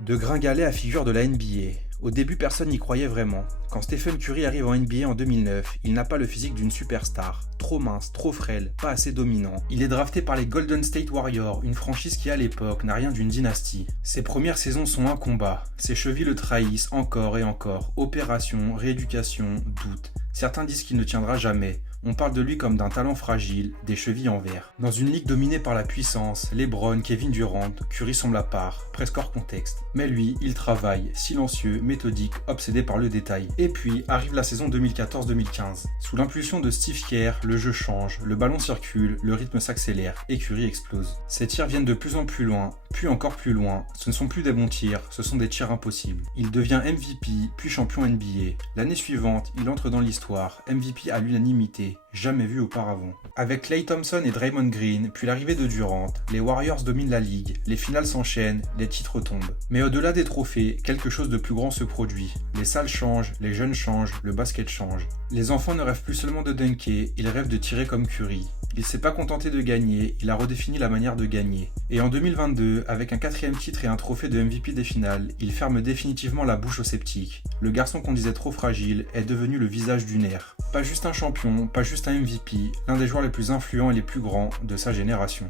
De gringalet à figure de la NBA. Au début, personne n'y croyait vraiment. Quand Stephen Curry arrive en NBA en 2009, il n'a pas le physique d'une superstar. Trop mince, trop frêle, pas assez dominant. Il est drafté par les Golden State Warriors, une franchise qui à l'époque n'a rien d'une dynastie. Ses premières saisons sont un combat. Ses chevilles le trahissent encore et encore. Opération, rééducation, doute. Certains disent qu'il ne tiendra jamais. On parle de lui comme d'un talent fragile, des chevilles en verre. Dans une ligue dominée par la puissance, LeBron, Kevin Durant, Curry semble à part, presque hors contexte. Mais lui, il travaille, silencieux, méthodique, obsédé par le détail. Et puis arrive la saison 2014-2015. Sous l'impulsion de Steve Kerr, le jeu change, le ballon circule, le rythme s'accélère et Curry explose. Ses tirs viennent de plus en plus loin, puis encore plus loin. Ce ne sont plus des bons tirs, ce sont des tirs impossibles. Il devient MVP, puis champion NBA. L'année suivante, il entre dans l'histoire, MVP à l'unanimité, jamais vu auparavant. Avec Klay Thompson et Draymond Green, puis l'arrivée de Durant, les Warriors dominent la ligue, les finales s'enchaînent, les titres tombent. Mais au-delà des trophées, quelque chose de plus grand se produit. Les salles changent, les jeunes changent, le basket change. Les enfants ne rêvent plus seulement de dunker, ils rêvent de tirer comme Curry. Il s'est pas contenté de gagner, il a redéfini la manière de gagner. Et en 2022, avec un 4e titre et un trophée de MVP des finales, il ferme définitivement la bouche aux sceptiques. Le garçon qu'on disait trop fragile est devenu le visage d'une ère. Pas juste un champion, pas juste un MVP, l'un des joueurs les plus influents et les plus grands de sa génération.